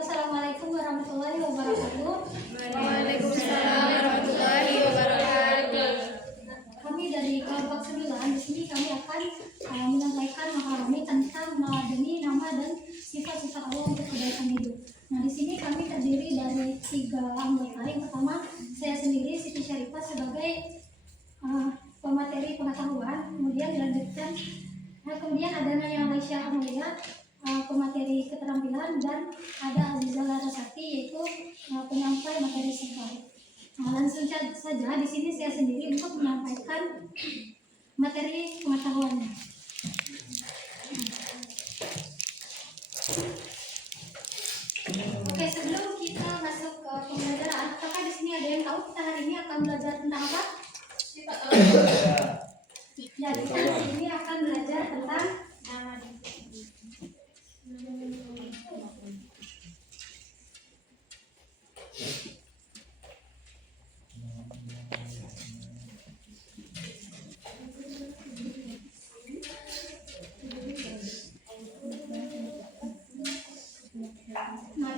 Assalamualaikum warahmatullahi wabarakatuh. Waalaikumsalam warahmatullahi wabarakatuh. Kami dari kelompok 9 di sini kami akan menyampaikan memahami tentang meladeni nama dan sifat-sifat Allah untuk kebaikan hidup. Nah, di sini kami terdiri dari 3 anggota. Yang pertama, saya sendiri Siti Syarifah sebagai pemateri pengetahuan, kemudian dilanjutkan kemudian ada Naya Malaysia Amelia pemateri keterampilan, dan ada Aziza Larasati yaitu penyampai materi singkat. Nah, langsung saja di sini saya sendiri untuk menyampaikan materi pengetahuannya. Oke, sebelum kita masuk ke pembelajaran, apakah di sini ada yang tahu kita hari ini akan belajar tentang apa? Ya, kita hari ini akan belajar tentang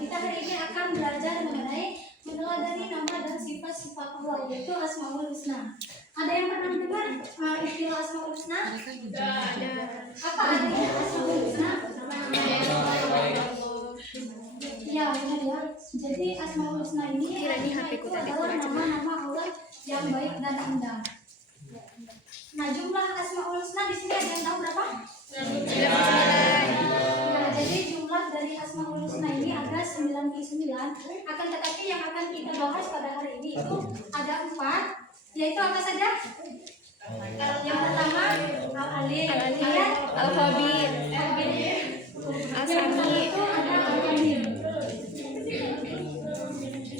kita hari ini akan belajar mengenai meneladani nama dan sifat-sifat Allah, yaitu Asmaul Husna. Ada yang pernah dengar istilah Asmaul Husna? Apa artinya Asmaul Husna? Ya, benar ya. Jadi Asmaul Husna ini adalah nama-nama Allah yang baik dan indah. Nah, jumlah Asmaul Husna di sini ada yang tahu berapa? Nah, jadi jumlah dari Asmaul Husna ini ada 99. Akan tetapi yang akan kita bahas pada hari ini itu ada 4, yaitu apa saja? Yang pertama Al-Alim, Al-Khabir, Al-Sami.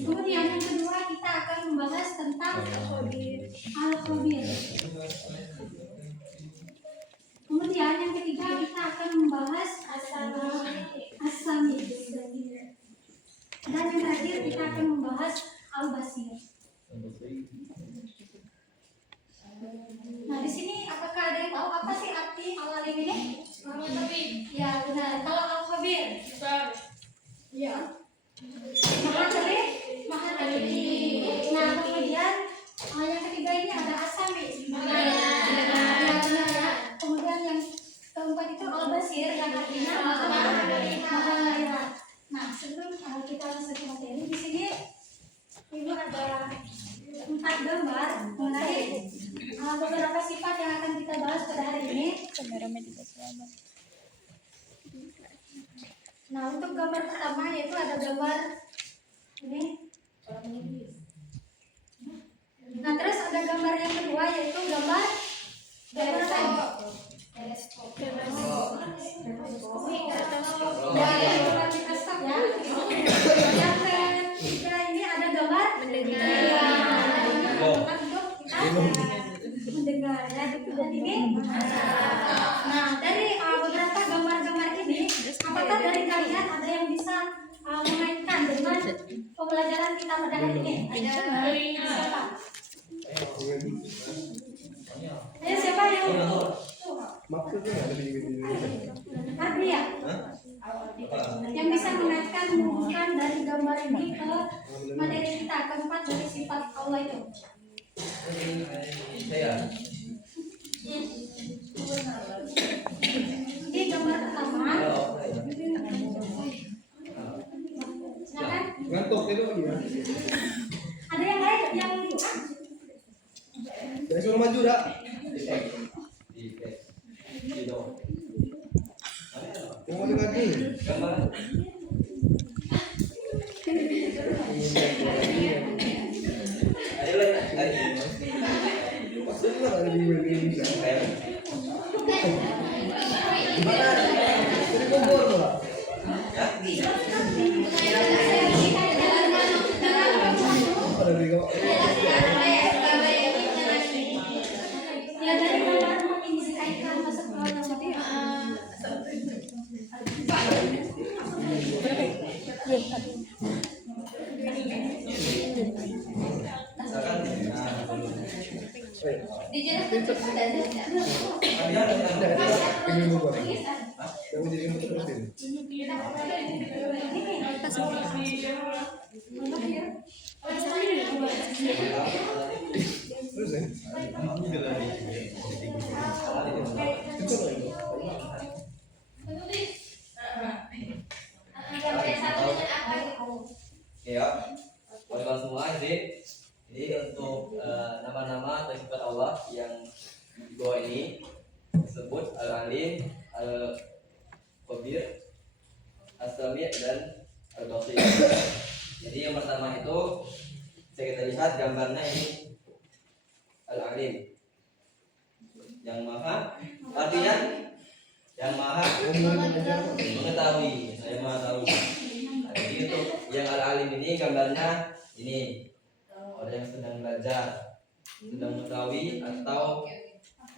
Kemudian yang kedua kita akan membahas tentang Al-Khabir. Kemudian yang ketiga kita akan membahas As-Sami. Dan yang terakhir kita akan membahas Al-Basir. Nah, di sini apakah ada yang tahu apa sih arti Al-Alim ini? Ya, benar. Kalau Al-Khabir? Ya. Maha teliti. Nah, kemudian yang ketiga ini ada As-Sami. Ya, benar ya. Kemudian yang keempat itu Al-Basir, yang artinya maha melihat. Nah, sebelum kita masuk ke materi, di sini Ibu ada 4 gambar mengenai beberapa sifat yang akan kita bahas pada hari ini. Nah, untuk gambar pertama yaitu ada gambar ini. Nah, terus ada gambar yang kedua yaitu gambar apa? Teleskop ya. Yang ketiga ini ada gambar tempat duduk kita mendengar ya, dan ini. Nah, dari beberapa gambar-gambar ini, apakah dari kalian ada yang bisa mengaitkan dengan pembelajaran kita pada hari ini? Siapa? Siapa yang Ardi ya? Yang bisa mengaitkan, menghubungkan dari gambar ini ke materi kita keempat dari sifat Allah itu. Ini gambar pertama. Silakan. Ngantuk itu gimana? Ada yang lain yang Dari suruh maju dah. Mau lagi. ya dari gambar ini dikaitkan masuk ke Oh, jadi kamu terusin. Terus ya? Itu loh. Ya, teman semua jadi untuk nama-nama atau sifat Allah yang di bawah ini disebut Al-Alim, Al-Khabir, As-Sami' dan Al-Basir. Jadi yang pertama itu bisa kita lihat gambarnya ini Al-Alim, yang maha, artinya yang maha mengetahui, saya maha tahu. Nah, jadi itu yang Al-Alim ini gambarnya ini orang yang sedang belajar, sedang mengetahui atau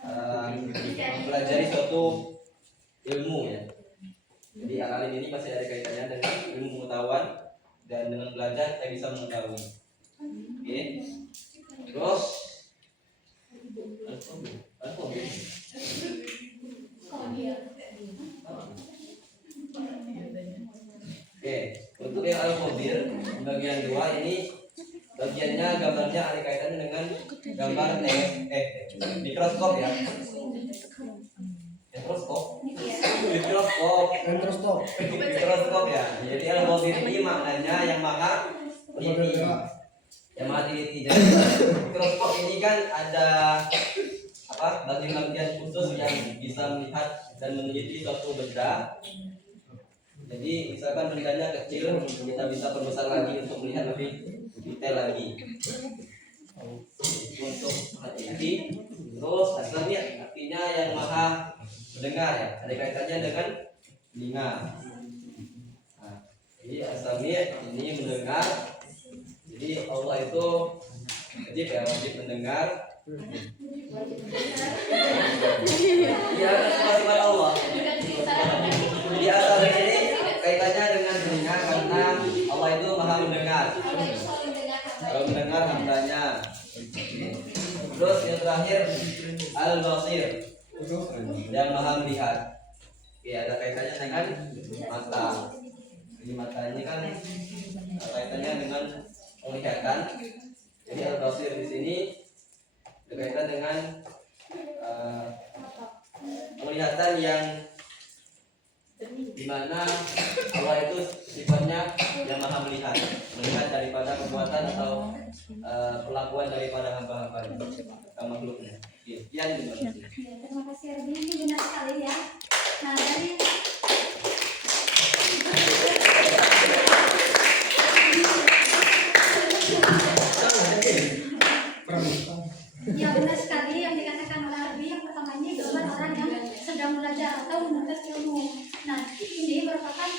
mempelajari suatu ilmu ya. Jadi Al-Alim ini masih ada kaitannya dengan ilmu pengetahuan dan dengan belajar saya bisa mengetahui. Oke. Terus Al-Khabir. Oke, untuk yang Al-Khabir bagian 2 ini bagiannya gambarnya ada kaitannya dengan gambar mikroskop ya. Mikroskop ya. Jadi Al-Khabir ini maknanya yang maha teliti. Yang maha teliti. Jadi mikroskop ini kan ada bagian-bagian khusus yang bisa melihat dan meneliti suatu benda. Jadi misalkan bendanya kecil, kita bisa perbesar lagi untuk melihat lebih detail lagi. Untuk meneliti, terus asalnya artinya yang maha mendengar ya, ada kaitannya dengan telinga. Nah, jadi asalnya ini mendengar. Jadi Allah itu wajib mendengar. Iya, sifat Allah. Jadi asalnya ini kaitannya dengan telinga karena Allah itu maha mendengar. Kalau mendengar hambanya. Terus yang terakhir Al-Basir, yang maha melihat. Oke, ada kaitannya dengan mata. Jadi mata ini kan kaitannya dengan penglihatan. Jadi Al-Basir di sini berkaitan dengan penglihatan yang dimana Allah itu sifatnya yang maha melihat daripada perbuatan atau perlakuan daripada hamba-hambanya, makhluknya. Iya, Terima kasih Ardi, ini benar sekali ya. Nah dari ya benar sekali yang dikatakan oleh Ardi. Yang pertama ini gambar orang yang sedang belajar atau menuntut ilmu. Nah ini merupakan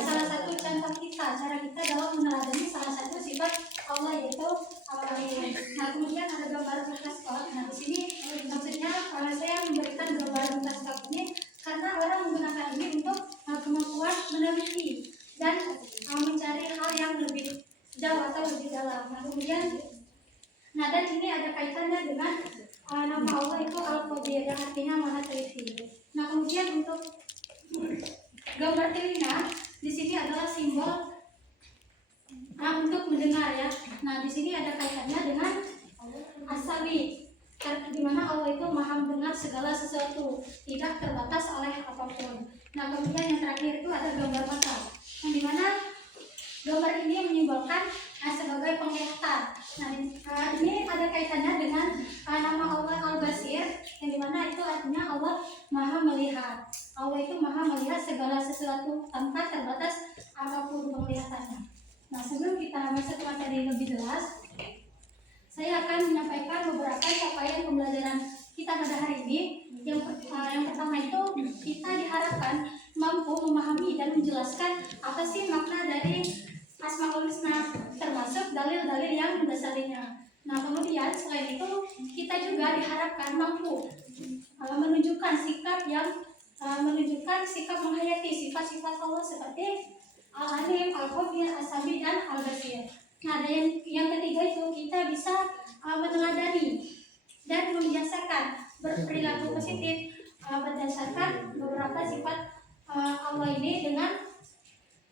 salah satu contoh kita, cara kita dalam meneladani salah satu sifat Allah yaitu Al-Alim. Nah kemudian ada gambar mikroskop. Nah di sini maksudnya saya memberikan gambar mikroskop ini karena orang menggunakan ini untuk kemampuan meneliti dan mencari hal yang lebih jauh atau lebih dalam. Nah kemudian dan ini ada kaitannya dengan nama Allah itu Al-Khabir yang artinya maha teliti. Nah kemudian untuk gambar telinga di sini adalah simbol untuk mendengar ya. Nah di sini ada kaitannya dengan As-Sami, di mana Allah itu maha mendengar segala sesuatu, tidak terbatas oleh apapun. Nah kemudian yang terakhir itu ada gambar mata, yang dimana gambar ini menyimbolkan sebagai penglihatan. Nah ini ada kaitannya dengan nama Allah Al-Basir, yang dimana itu artinya Allah maha melihat. Allah itu maha melihat segala sesuatu tanpa terbatas apapun penglihatannya. Nah sebelum kita masuk materi lebih jelas, saya akan menyampaikan beberapa capaian pembelajaran kita pada hari ini. Yang pertama itu kita diharapkan mampu memahami dan menjelaskan apa sih makna dari Asmaul Husna, termasuk dalil-dalil yang mendasarinya. Nah kemudian selain itu kita juga diharapkan mampu menunjukkan sikap menghayati sifat-sifat Allah seperti Al-Alim, Al-Khabir, As-Sami, dan Al-Basir. Nah dan yang ketiga itu kita bisa meneladani dan membiasakan berperilaku positif berdasarkan beberapa sifat Allah ini dengan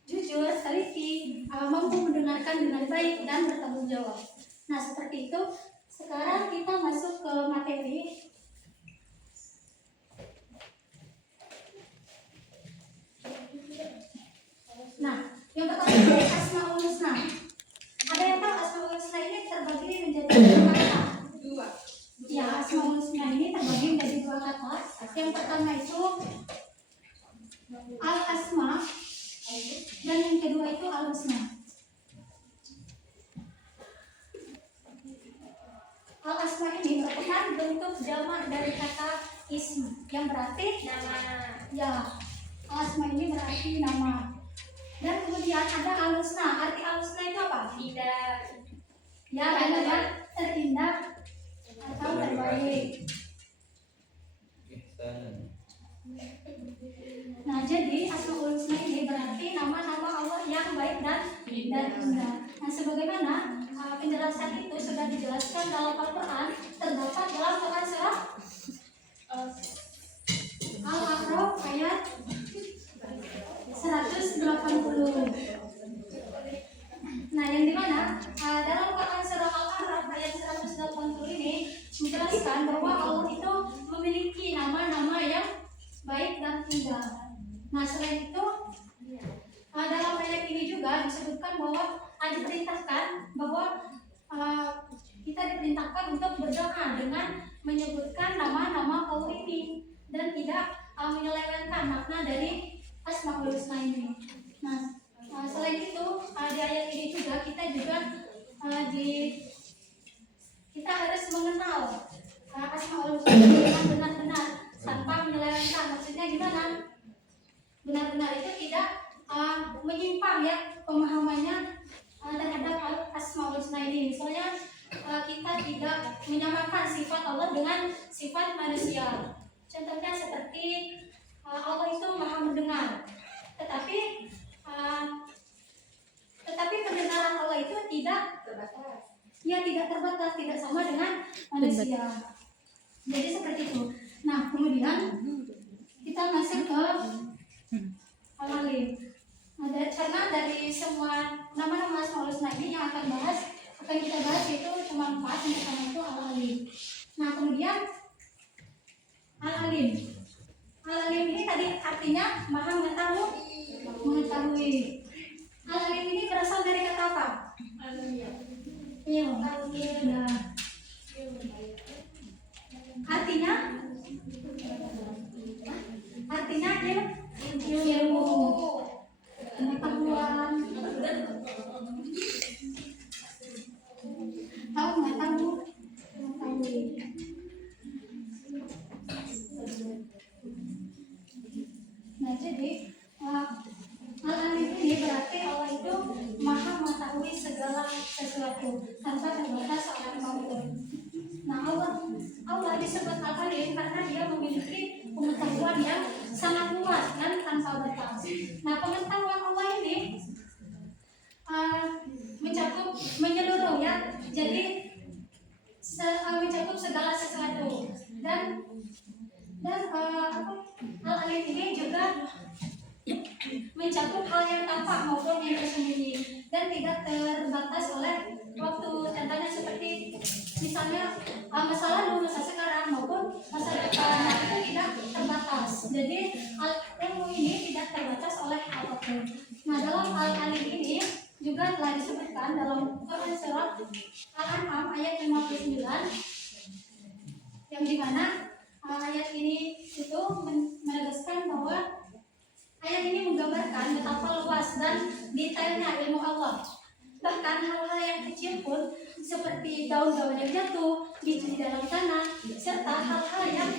jujur, teliti, mampu mendengarkan dengan baik dan bertanggung jawab. Nah, seperti itu. Sekarang kita masuk ke materi. Nah, yang pertama adalah Asmaul Husna. Ada yang tahu Asmaul Husna ini terbagi menjadi dua kata? Dua. Ya, Asmaul Husna ini terbagi menjadi dua kata. Yang pertama itu Al-Asma dan yang kedua itu Al-Husna. Al-Asma ini merupakan bentuk jamak dari kata ism yang berarti Nama. ya. Al-Asma ini berarti nama. Dan kemudian ada Al-Husna. Arti Al-Husna itu apa? Indah. Ya, adalah terindah atau terbaik. Nah, jadi Asmaul Husna ini berarti nama-nama Allah yang baik dan indah. Nah, sebagaimana penjelasan itu sudah dijelaskan dalam Al-Quran, terdapat dalam Quran surah Al-A'raf ayat 180. Nah, yang dimana dalam Quran surah Al-A'raf ayat 180 ini menjelaskan bahwa Allah itu memiliki nama-nama yang baik dan indah. Nah, selain itu dalam ayat ini juga disebutkan bahwa diperintahkan bahwa kita diperintahkan untuk berdoa dengan menyebutkan nama-nama Allah ini dan tidak menyelewengkan makna dari Asmaul Husna ini. Nah, selain itu di ayat ini juga kita harus mengenal Asmaul Husna dengan benar-benar tanpa menyelewengkan. Maksudnya gimana? Benar-benar itu tidak menyimpang ya pemahamannya terhadap Asmaul Husna ini. Misalnya kita tidak menyamakan sifat Allah dengan sifat manusia. Contohnya seperti Allah itu maha mendengar, tetapi pendengaran Allah itu tidak terbatas, tidak sama dengan manusia. Jadi seperti itu. Nah, kemudian kita masuk ke Al-Alim. Karena dari semua nama-nama Asmaul Husna ini yang akan kita bahas itu cuma 4. Yang pertama itu Al-Alim. Nah, kemudian Al-Alim. Al-Alim ini tadi artinya maha mengetahui. Al-Alim ini berasal dari kata apa? Ilmu. Nah, artinya ilmu, pengetahuan, tahu mengetahui. Nah, jadi Al-Alim ini berarti Allah itu maha mengetahui segala sesuatu tanpa terbatas oleh makhluk. Nah, Allah disebut Al-Alim karena dia memiliki pengetahuan yang sangat luas dan tanpa batas. Nah, pengetahuan Allah ini mencakup menyeluruh ya. Jadi mencakup segala sesuatu dan Al-Alim ini juga mencakup hal yang tampak maupun yang tersembunyi dan tidak terbatas oleh waktu. Contohnya seperti misalnya masa lalu, masa sekarang maupun masa depan itu tidak terbatas. Jadi ilmu ini tidak terbatas oleh apapun. Nah, dalam Al-Alim ini juga telah disebutkan dalam Quran surah Al-An'am ayat 59 yang dimana ayat ini itu menegaskan bahwa ayat ini menggambarkan betapa luas dan detailnya ilmu Allah. Bahkan hal-hal yang kecil pun seperti daun-daun yang jatuh, biji di dalam tanah, serta hal-hal yang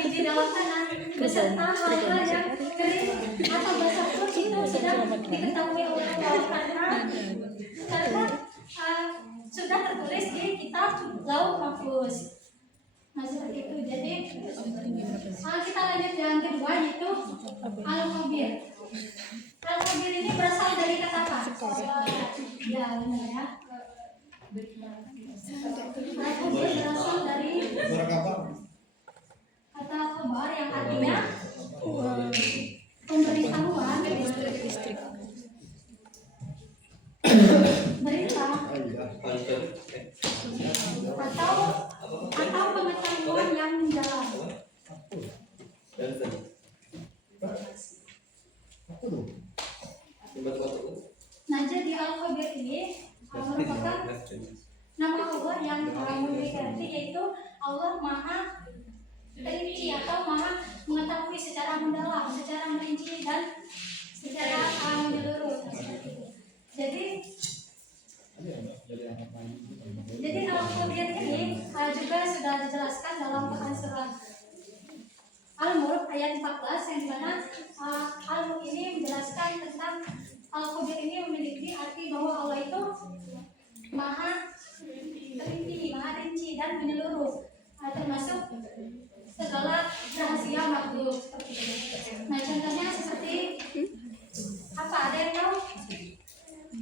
biji dalam tanah, beserta hal-hal yang kering atau basah pun itu sudah diketahui oleh Allah karena sudah tertulis di kitab Lauh Mahfuz. Nah, seperti itu. Jadi kita lanjut yang kedua yaitu Al-Khabir. Al-Khabir ini berasal dari kata apa? Ya, benar ya. Al-Khabir berasal dari kata khabar yang artinya Dan tadi. Apa tuh? Batu-batu. Nah, jadi Al-Khabir ini merupakan nama Allah yang memiliki arti, yaitu Allah Maha Teliti atau Maha mengetahui secara mendalam, secara merinci dan secara menyeluruh. Jadi Al-Khabir ini juga sudah dijelaskan dalam Quran surat Al-Mulk ayat 14 yang dimana Al-Mulk ini menjelaskan tentang Al-Khabir ini memiliki arti bahwa Allah itu Maha Teliti, Maha rinci dan menyeluruh, termasuk segala rahasia makhluk seperti itu. Nah, contohnya seperti apa? Ada yang tahu?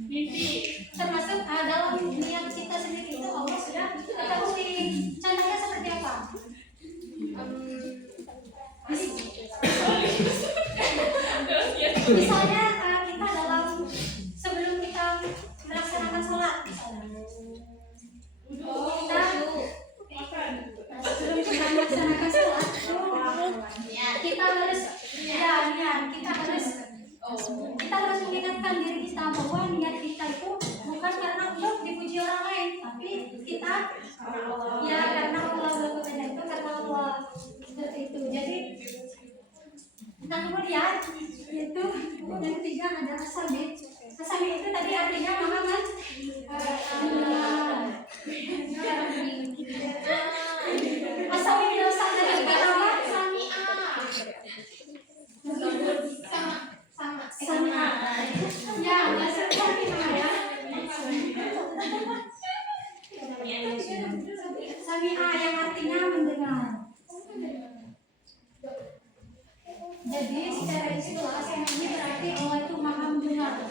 Mimpi. Termasuk dalam niat kita sendiri itu Allah sudah ketahui. Contohnya seperti apa? Misalnya kita dalam sebelum kita melaksanakan sholat, misalnya. Sebelum kita melaksanakan sholat kita harus kita harus mengingatkan diri kita bahwa niat kita itu bukan karena untuk dipuji orang lain, tapi kita karena Allah melakukan itu, karena Allah seperti itu. Jadi nah kemudian itu yang ketiga ada asami. Asami itu tadi artinya maha kan? Asami berasal dari kata apa? Sami'a. Ya, bahasa Sami'a ya. Sami'a yang artinya mendengar. Jadi secara istilah ini berarti Allah itu maha mendengar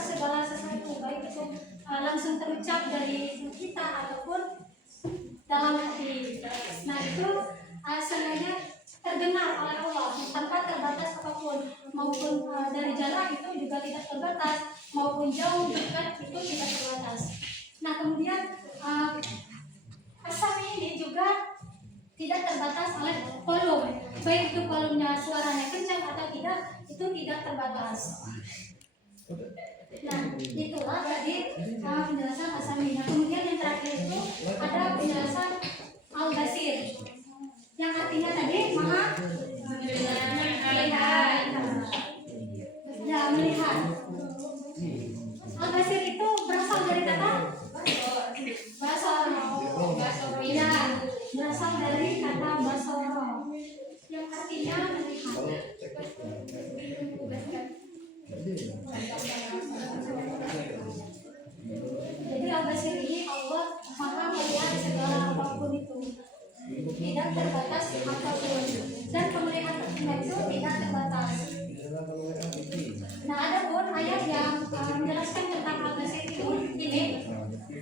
segala sesuatu, baik itu langsung terucap dari kita ataupun dalam hati. Nah itu sengaja terdengar oleh Allah tanpa terbatas apapun, maupun dari jarak itu juga tidak terbatas, maupun jauh dekat itu tidak terbatas. Nah kemudian asami ini juga tidak terbatas oleh volume, baik itu volumenya suaranya kencang atau tidak, itu tidak terbatas. Nah itulah tadi penjelasan asami. Nah kemudian yang terakhir itu ada penjelasan al-basir, yang artinya tadi maha melihat. Ya, melihat. Al-basir itu berasal dari kata basar. Ya, berasal dari kata basara yang artinya melihat. Jadi al-basir ini Allah maha melihat segala apapun itu, tidak terbatas apapun, dan pemeliharaannya itu tidak terbatas. Nah ada pun ayat yang menjelaskan tentang al-basir itu ini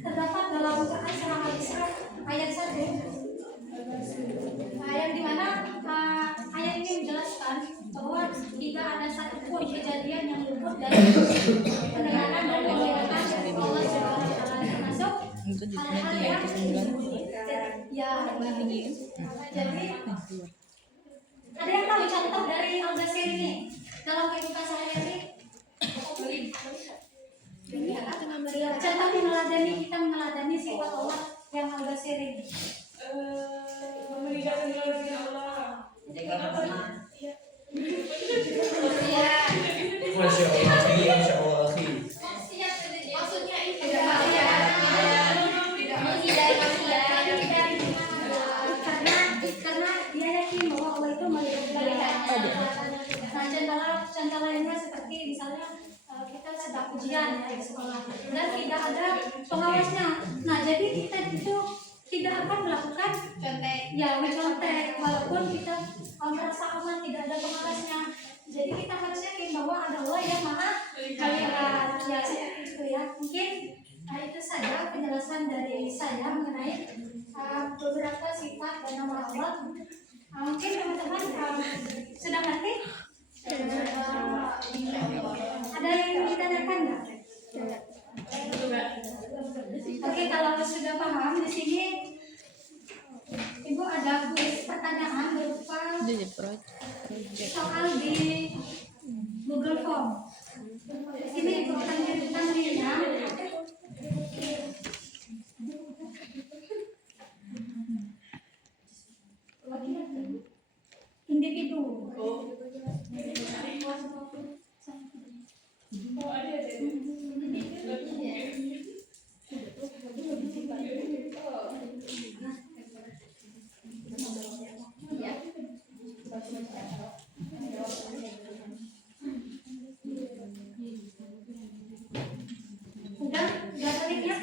terdapat dalam Quran surah Al-Isra ayat 1, yang dimana ayat ini menjelaskan bahwa tidak ada satupun kejadian yang luput dari pendengaran dan penglihatan dari Allah Subhanahu wa Ta'ala, termasuk hal-hal yang jadi ada yang tahu contoh dari al-basir ini dalam kehidupan sehari-hari? Contoh kita meneladani sifat Allah yang al-basir ini. Masya Allah. Maksudnya itu karena dia yakin bahwa Allah itu melihat. Nah contoh lainnya seperti misalnya kita sedang ujian ya di sekolah dan tidak ada pengawasnya. Nah jadi kita itu tidak akan melakukan mencontek walaupun kita merasa aman, tidak ada pengawasnya. Jadi kita harus yakin bahwa ada Allah yang maha melihat. Ya seperti itu ya. Mungkin itu saja penjelasan dari saya mengenai beberapa sifat dan nama Allah. Mungkin teman-teman sudah ngerti? Ada yang ingin ditanyakan nggak? Oke, kalau sudah paham di sini Ibu ada kuis pertanyaan berupa soal di Google Form. Di sini Ibu akan menunjukkan linknya. Individu. Udah ada linknya?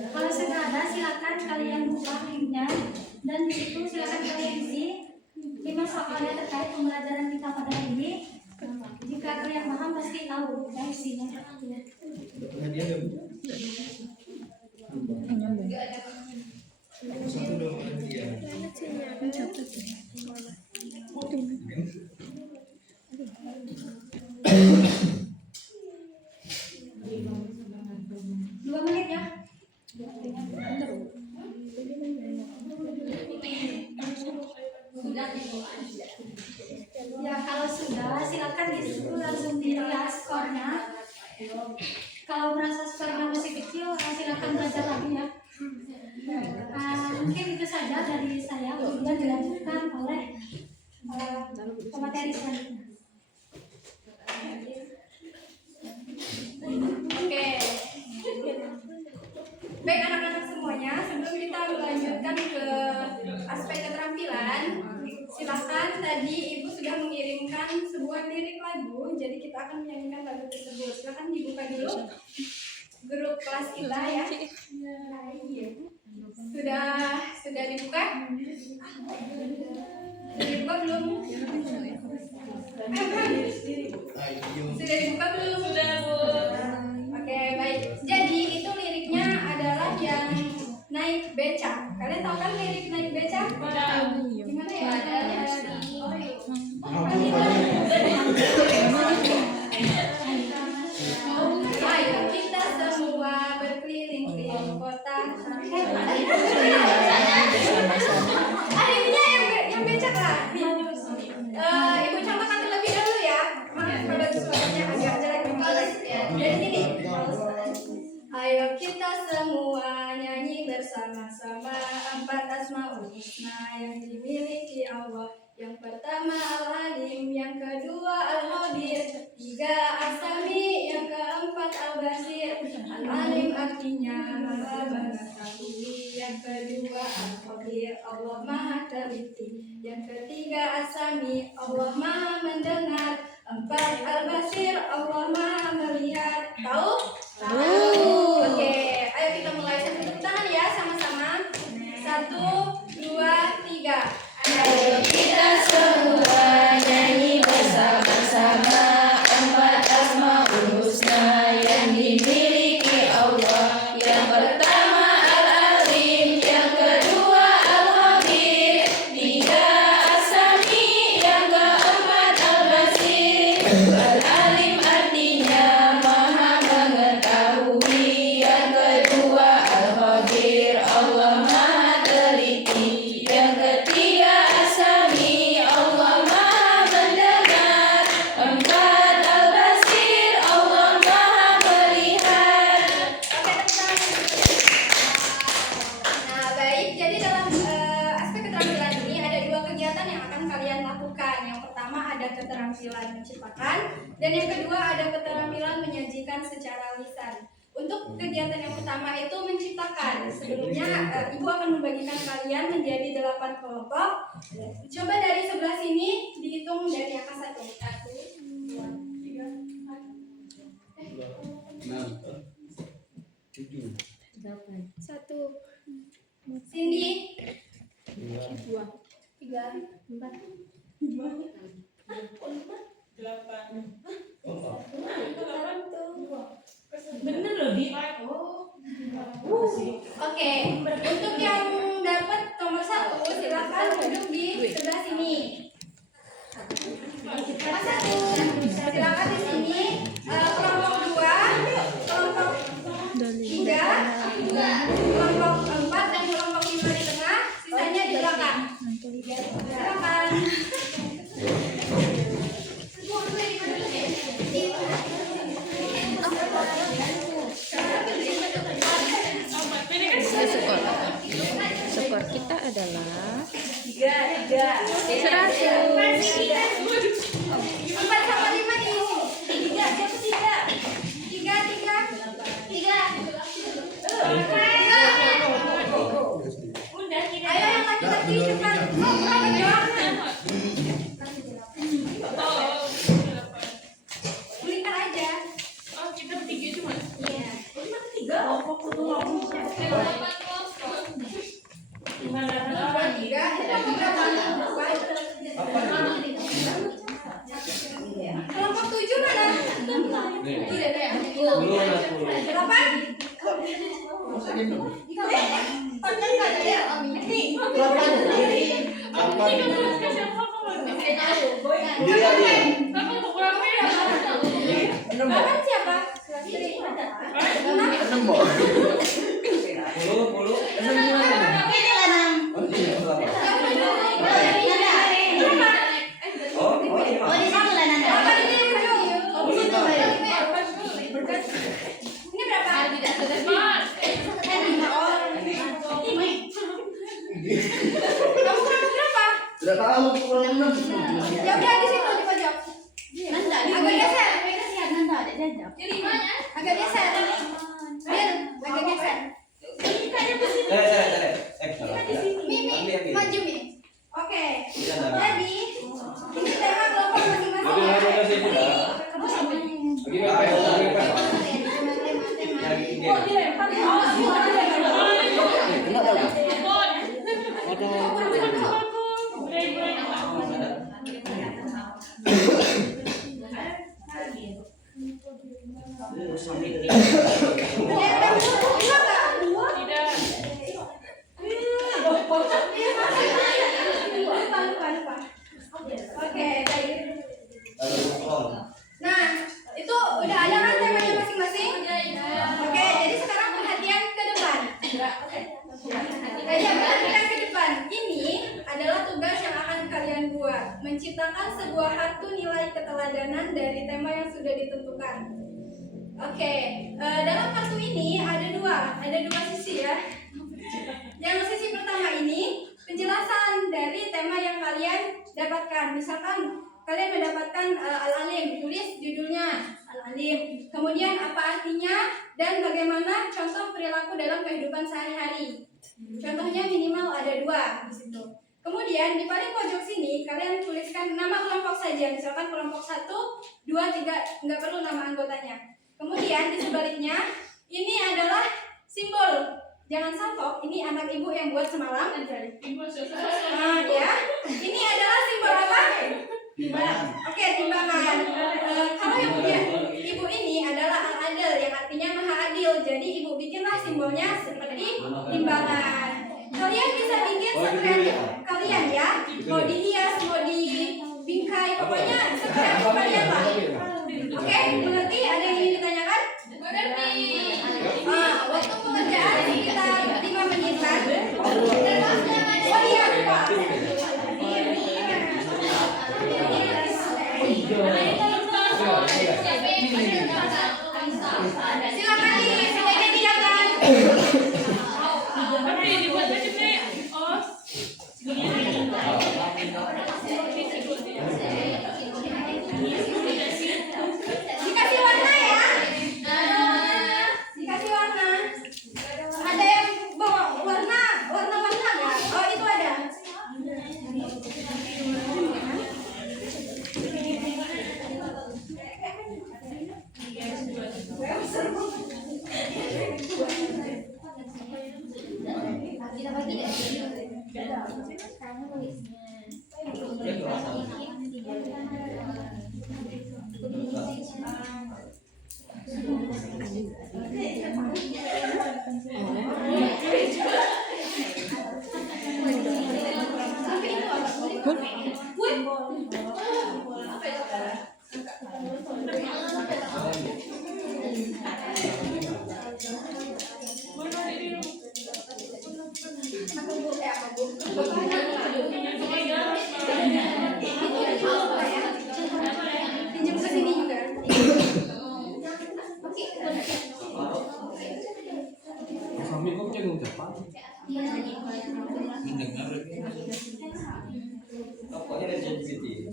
Kalau sudah ada, silakan kalian buka linknya dan di situ silakan kalian isi 5 soalnya terkait pembelajaran kita pada hari ini. Jika ada yang paham pasti tahu ya isinya. Satu dong dia. Dua menit ya. Ya kalau sudah silakan di situ langsung dilihat skornya. Kalau merasa skornya masih kecil silakan belajar lagi ya. Mungkin itu saja dari saya, kemudian dilanjutkan oleh pemateri selanjutnya. Oke. Baik anak-anak semuanya, sebelum kita melanjutkan ke aspek keterampilan, silakan tadi Ibu sudah mengirimkan sebuah lirik lagu, jadi kita akan menyanyikan lagu tersebut. Silakan dibuka dulu grup kelas kita ya. Sudah dibuka? Dibuka belum? Sudah dibuka belum? Sudah, Bu. Oke, baik. Jadi itu liriknya adalah yang naik beca. Kalian tahu kan lirik naik beca? Gimana ya? Ayo kita semua berkeliling-keliling kota. Akhirnya yang becak lah. Ibu contohkan terlebih dahulu ya. Maaf kalau suaranya agak jelek. Jadi gini. Ayo kita semua nyanyi bersama-sama 4 asmaul husna yang dimiliki Allah. Yang pertama Al-Alim, yang kedua Al-Khabir, 3 As-Sami, yang keempat Al-Basir. Al-Alim artinya Maha mengetahui, yang kedua Al-Khabir, Allah Maha teliti, yang ketiga As-Sami, Allah Maha mendengar, 4 Al-Basir, Allah Maha melihat. Tahu? Tahu. Oke, ayo kita mulai. Tepuk tangan ya sama-sama. 1, 2, 3. Ayo kita semua nyanyi bersama-sama 4 asmaul husna yang dimiliki Allah. Yang pertama Al-Alim, yang kedua Al-Khabir, 3 As-Sami, yang keempat Al-Basir. Al-Alim artinya Maha mengetahui, yang kedua Al-Khabir, Allah Maha teliti, yang ketiga As-Sami, Allah Maha mendengar, 4 Al-Basir, Allah Maha melihat. Nah, baik. Jadi dalam aspek keterampilan ini ada 2 kegiatan yang akan kalian lakukan. Yang pertama ada keterampilan menciptakan, dan yang kedua ada keterampilan menyajikan secara lisan. Untuk kegiatan yang pertama itu menciptakan. Sebelumnya Ibu akan membagikan kalian menjadi 8 kelompok. Coba dari sebelah sini dihitung dari angka 1. 1, 2, 3, 4. 7, 1. Cindy. 2, 3, 4. 4. Bener loh, Di. Oke, untuk yang dapat nomor 1 silakan duduk di sebelah sini. Nomor 1 silakan di sini. Kelompok 2, kelompok 3, kelompok 4 dan kelompok 5 di tengah. Sisanya di belakang. Silakan. Skor kita adalah 100. 4 sama 5 di sini. 3, siapa 3? Ayo yang laki-laki cepat. Belikan aja. Kita bertiga cuma. Iya. Kelompok 7 mana? Tidak ada ya? Berapa? Bapak siapa? Ini berapa? Kamu kelompok berapa? Sudah tahu pukul 6. Ya udah di situ di pojok. Agak geser. Agak geser. Biar agak geser. Mimi, maju Mi. Oke. Jadi ini tema kelompok masing-masing. Oke, baik. Nah, itu udah ada kan temanya masing-masing? Oke, jadi sekarang perhatian ke depan. Perhatian ke depan. Ini adalah tugas yang akan kalian buat. Menciptakan sebuah kartu nilai keteladanan dari tema yang sudah ditentukan. Oke, dalam kartu ini ada dua sisi ya. Yang sisi pertama ini penjelasan dari tema yang kalian dapatkan. Misalkan kalian mendapatkan Al-Alim, tulis judulnya Al-Alim. Kemudian apa artinya dan bagaimana contoh perilaku dalam kehidupan sehari-hari. Contohnya minimal ada 2 di situ. Kemudian di paling pojok sini kalian tuliskan nama kelompok saja. Misalkan kelompok 1, 2, 3, nggak perlu nama anggotanya. Kemudian di sebaliknya ini adalah simbol. Jangan saltok, ini anak ibu yang buat semalam. Nah, ya. Ini adalah simbol apa? Oke, timbangan. Kalau yang punya ibu ini adalah al-adil, yang artinya maha adil. Jadi ibu bikinlah simbolnya seperti timbangan. Kalian bisa bikin sekreatif kalian ya. Mau dihias, mau dibingkai, pokoknya sekreatif kalian lah. Oke, mengerti? Ada yang ingin ditanyakan? Mengerti. Waktu pengerjaan sekitar 5 menitan. Oh iya, Pak. Silakan didiamkan. Dikasih warna ya. Dikasih warna. Ada yang bawa warna nggak? Oh itu ada. positif.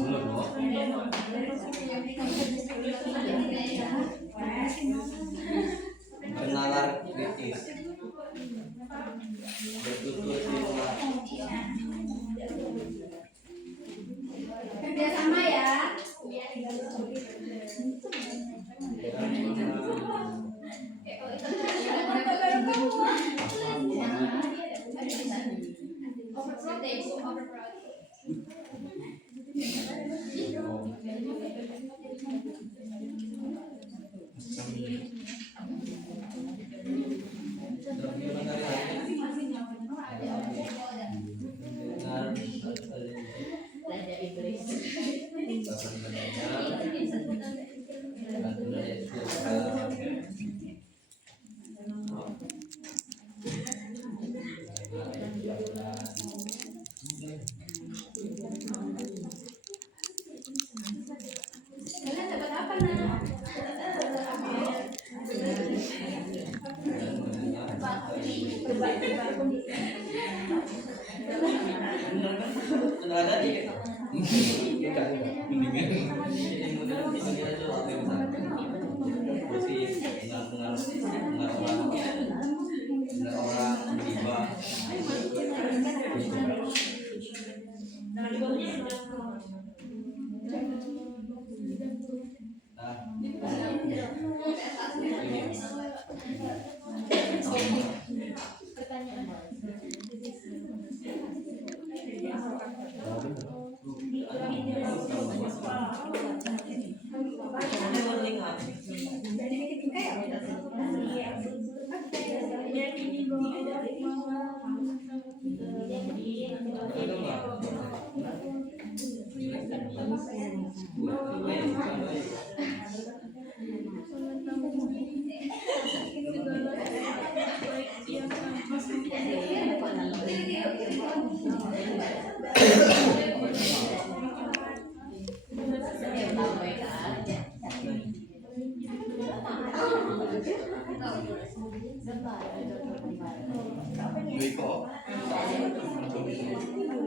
Belum dong. Kenalar kritis. Bertutur di rumah. Kerjasama ya. Kalian dapat apa nak? Kenalan tadi kan?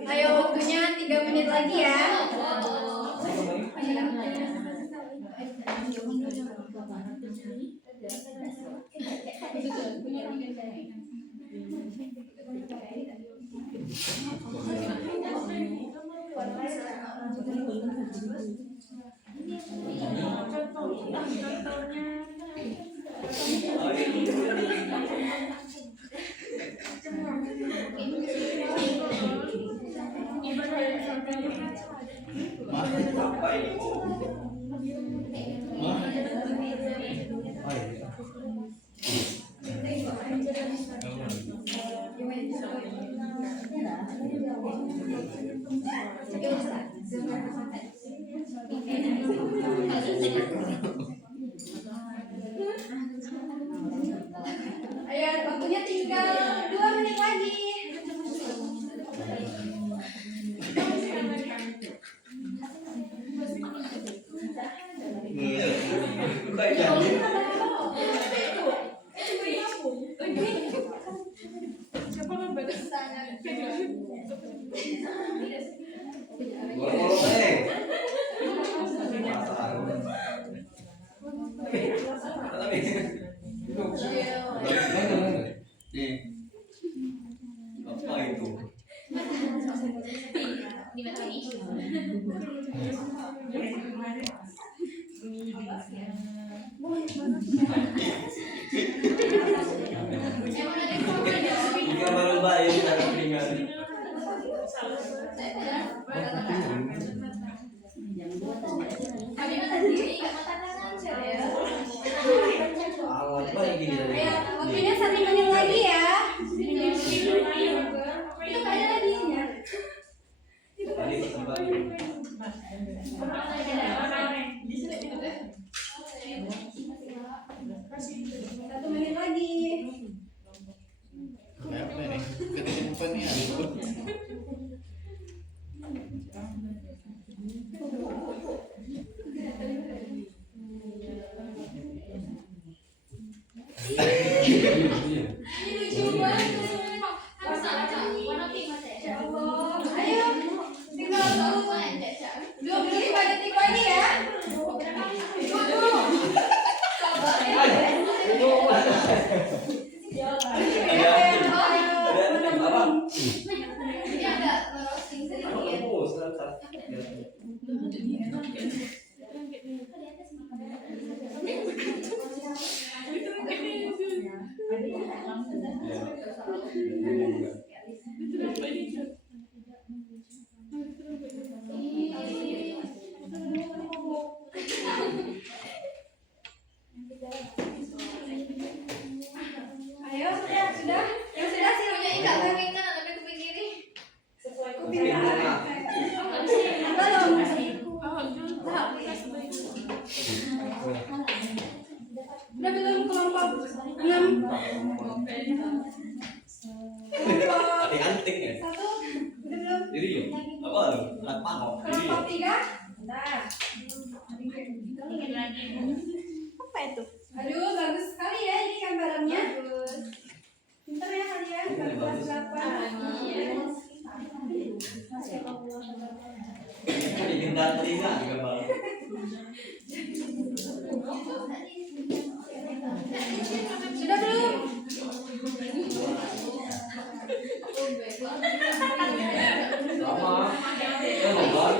Ayo waktunya 3 menit lagi ya. Ayo waktunya tinggal 2 menit lagi. Apa itu? Jika baru baik cara peringan. Apa yang gini tadi? Ayo waktunya 1 menit lagi ya. Itu kayak lagi ya. Tadi kembali. 1 menit lagi. Apa nih? Ketimpannya. Ini lucu banget. Warna pink mas ya. Ayo, sudah. Yang sudah sirunya ini enggak pengen kan ada kuping kiri. Kuping kanan. Belum. Udah belum kelompok 6. Ada anting ya? 1. Udah belum? Jadi apa? Anak pangok. Kelompok 3. Nah. Apa itu? Aduh, bagus sekali ya ini gambarannya. Pintar ya kalian, kelas 8. Ini gendang telinga juga bang. Sudah belum? Sama. Ya bang.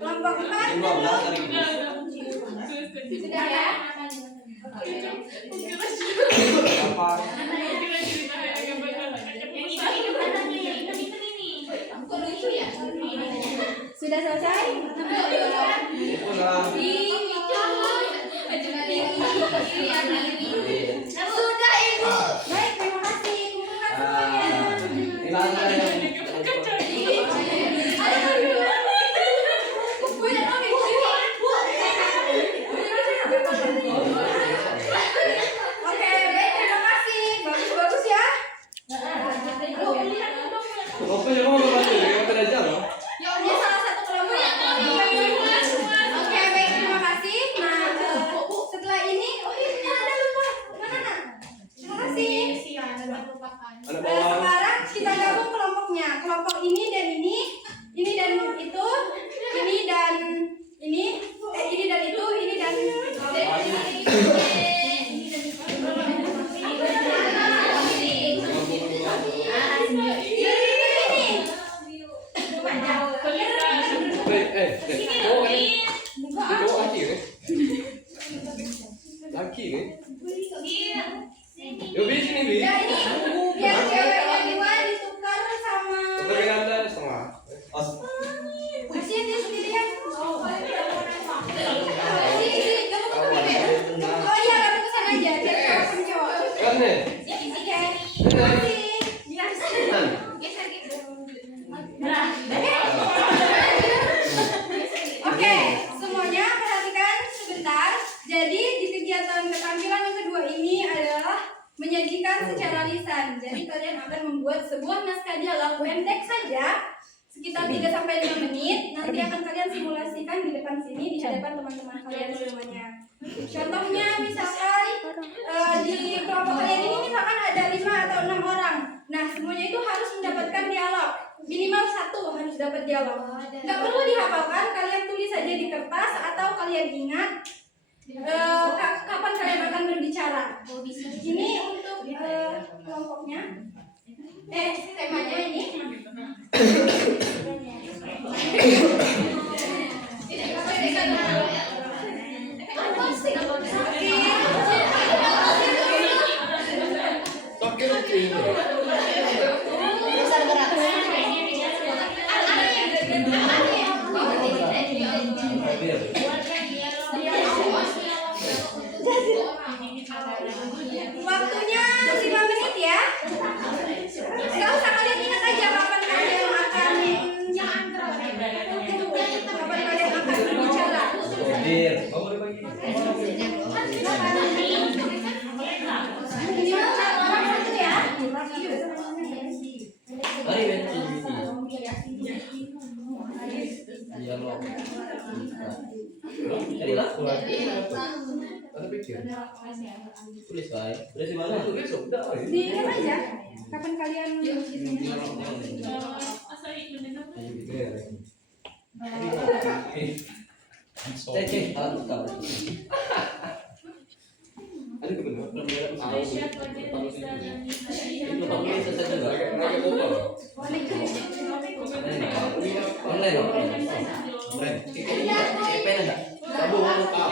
Kelompok 4. Sudah ya? Sudah selesai? Sudah Ibu. Baik, terima kasih. Kumpulkan semuanya. Oke, baik, terima kasih. Bagus-bagus ya. Pokoknya mau bantu, kita aja loh. Ini salah satu kelompok. Oke, baik, terima kasih. Nah, setelah ini, oh ini ada lupa. Mana nak? Terima kasih. Sekarang kita gabung kelompoknya. Kelompok ini dan ini dan itu, ini dan ini, ini dan itu, ini dan Laki kan? Ya ini biar ceweknya dua ditukar sama setengah. kasihan dia sendirian. Oh iya, kamu kesana aja. Biar cowok sama cowok. Kan nih? Oke. Terima kasih. Oke, semuanya perhatikan sebentar. Jadi di kegiatan keterampilan yang kedua ini adalah menyajikan secara lisan. Jadi kalian akan membuat sebuah naskah dialog pendek saja, sekitar 3-5 menit. Nanti akan kalian simulasikan di depan sini di hadapan teman-teman kalian semuanya. Contohnya misalkan di kelompok kalian ini misalkan ada 5 atau 6 orang. Nah, semuanya itu harus mendapatkan dialog. Minimal 1 harus dapat dialog. Nggak perlu dihafalkan, kalian tulis saja di kertas atau kalian ingat kapan kalian akan berbicara. Ini untuk kelompoknya. Temanya ini. Waktunya 5 menit ya. Nggak usah, kalian ingat aja kapan kalian akan berbicara. Minimal 1 orang 1 ya. Ada pikir. Tulis baik. Tulis di mana? Tulis sudah. Diingat aja kapan kalian Cek, alat tukar. itu benar. Tahu. Itu pakai selesai juga. Lagi lupa. Online loh. Pen enggak? Aduh, lupa.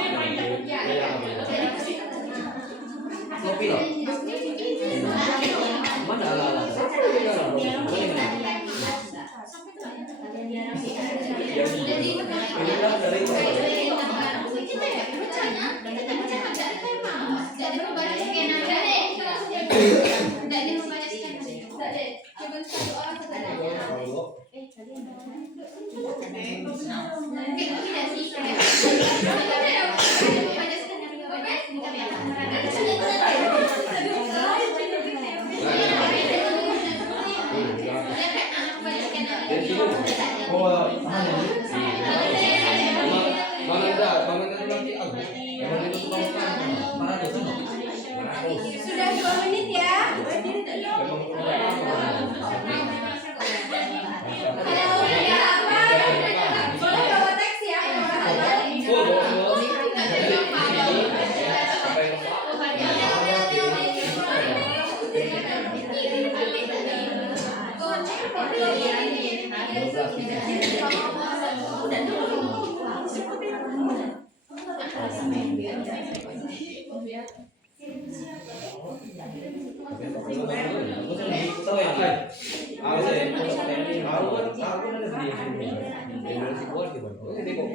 Kopi loh. Mana ala-ala? Sudah 2 menit ya. Kalau ya apa? Boleh bawa teks ya. Tahu yang lain? Aku kan ada di Generasi kuat gitu. Ini kok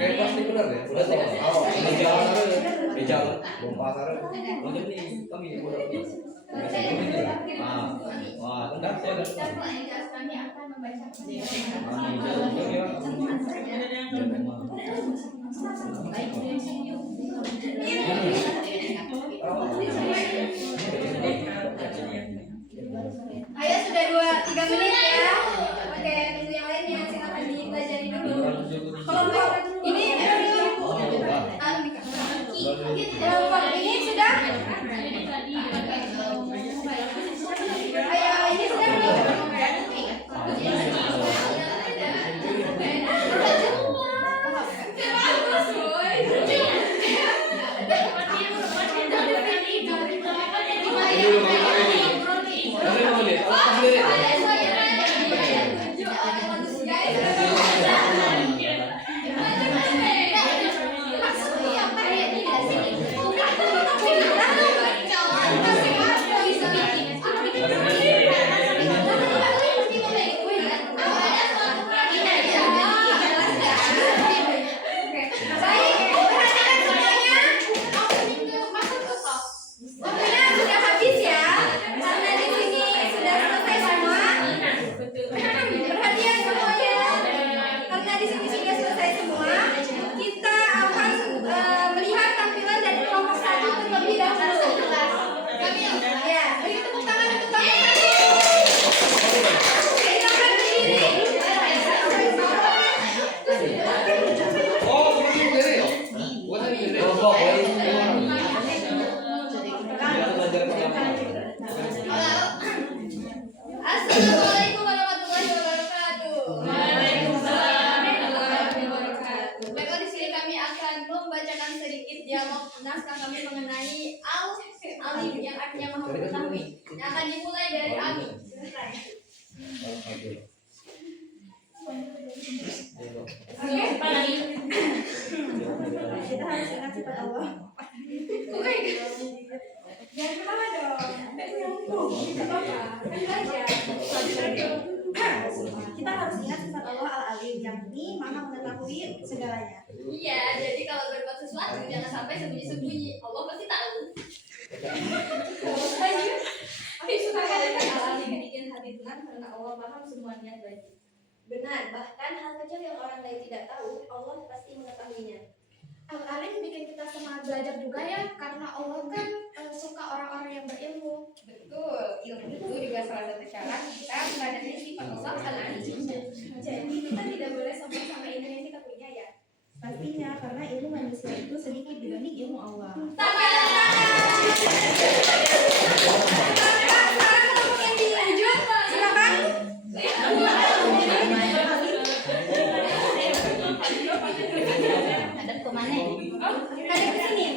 kayak pasti benar ya. Udah tahu. Di jalan Di jalan. bom pasar. Macam ni kami buat. Wah, enggak saya enggak. Kami akan membaca. Ayo sudah 3 menit ya. Oke, tunggu yang lainnya silakan dipelajari dulu. Kelompok ini kelompok ini sudah. Ayo ini sudah belum? Bagus, boy. Assalamualaikum warahmatullahi wabarakatuh. Waalaikumsalam warahmatullahi wabarakatuh. Baiklah, di sini kami akan membacakan sedikit dialog naskah kami mengenai Alim yang artinya Maha Mengetahui. Yang akan dimulai dari Ami. Oke. Kita harus ingat sifat Allah. Oke. Jangan ketawa dong. Kita harus ingat sifat Allah Al-Alim, yang ini Maha Mengetahui segalanya. Iya, jadi kalau berbuat sesuatu jangan sampai sembunyi-sembunyi. Allah pasti tahu. Tapi suka kalian alami bikin hati tenang karena Allah paham semua niat baik. Benar, bahkan hal kecil yang orang lain tidak tahu, Allah pasti mengetahuinya. Al-Alim bikin kita semangat belajar juga ya, karena Allah kan suka orang-orang yang berilmu. Betul, ilmu itu juga salah satu cara kita menghadapi sifat Allah Al-Alim. Jadi kita tidak boleh sombong sama ilmu yang kita punya ya. Pastinya, karena ilmu manusia itu sedikit dibanding ilmu Allah. Ada kemana? Ada kesini.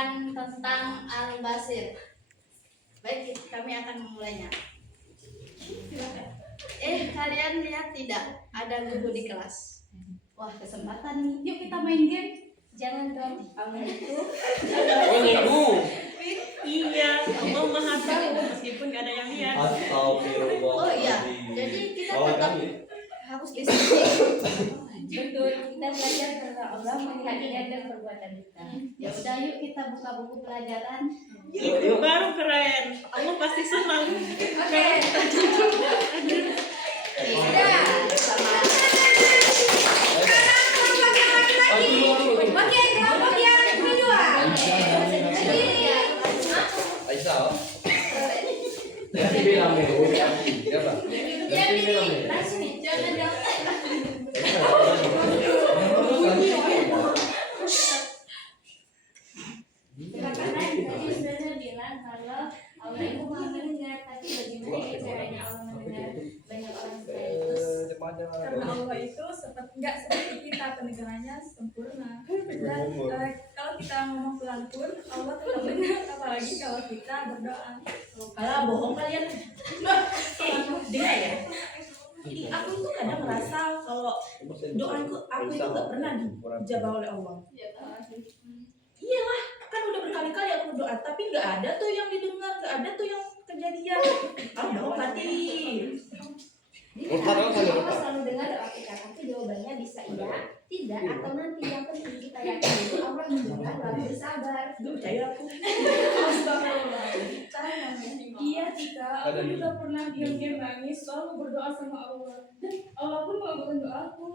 uraian tentang Al-Basir. Baik, kami akan memulainya. Kalian lihat tidak? Ada guru di kelas. Wah, kesempatan nih. Yuk kita main game. Jangan dong. Allah itu. Oh nyambung. Iya, Allah maha tahu meskipun gak ada yang lihat. Astagfirullah. Oh iya, jadi kita Awal tetap kami. harus disiplin. Betul, kita belajar tentang Allah melihat niat dan perbuatan kita. Ya udah, yuk kita buka buku pelajaran. Itu baru keren. Allah pasti senang. Oke. Sudah. Sama. Oke, kelompok yang kedua. Aisyah. Jadi bilang nih. Siapa? Jadi langsung nih, jangan jauh. Karena tadi sudah bilang kalau Allah itu maha mendengar, tapi bagaimana ya caranya Allah mendengar banyak orang sekaligus? Karena Allah itu nggak seperti kita, pendengarannya sempurna. Dan kalau kita ngomong pelan pun Allah tetap dengar, apalagi kalau kita berdoa. Alah, bohong kalian. Dengar ya. Aku tuh kadang merasa kalau doaku aku itu gak pernah dijabah oleh Allah. Iyalah, kan udah berkali-kali aku berdoa, tapi nggak ada tuh yang didengar, nggak ada tuh yang kejadian. Bohong berarti. Allah selalu dengar doa kita, tapi jawabannya bisa iya, tidak, atau nanti. Yang penting kita yakin itu Allah mendengar, lalu bersabar. Gak percaya aku. Iya Tika, aku juga pernah diam-diam nangis, selalu berdoa sama Allah. Dan Allah pun mengabulkan doaku.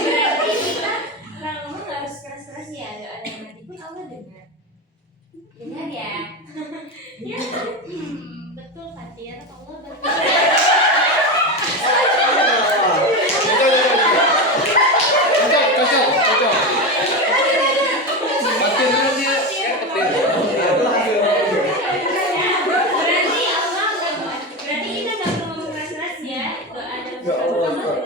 Berarti kita kalau ngomong nggak harus keras-keras ya, doa yang nanti pun Allah dengar. Dengar ya. Ya. Betul Fatir, Allah berdoa. Berarti Allah nggak, berarti kita nggak perlu ngomong keras-keras ya, doa dan Allah dengar.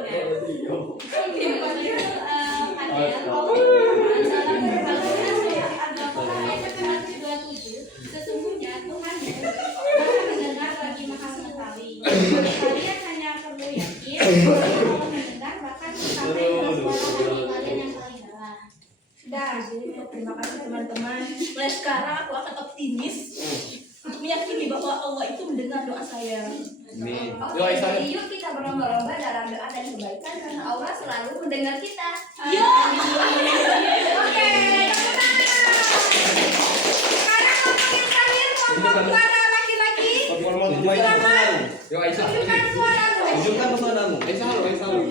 Sesungguhnya Tuhan maha mendengar lagi maha mengetahui. Kalian hanya perlu yakin bahwa Allah mendengar bahkan sampai ke suara hati kalian yang paling dalam. Dah, terima kasih teman-teman. Mulai sekarang aku akan optimis, meyakini bahwa Allah itu mendengar doa saya. Amin. Oke, Yo Aisyah. jadi yuk kita berlomba-lomba dalam doa dan kebaikan karena Allah selalu mendengar kita. Ya. Oke, tepuk tangan. Sekarang kelompok yang terakhir, kelompok suara laki-laki. Yo Aisyah. Tunjukkan suaramu. Tunjukkan pesanamu. Aisyah halo, Aisyah halo.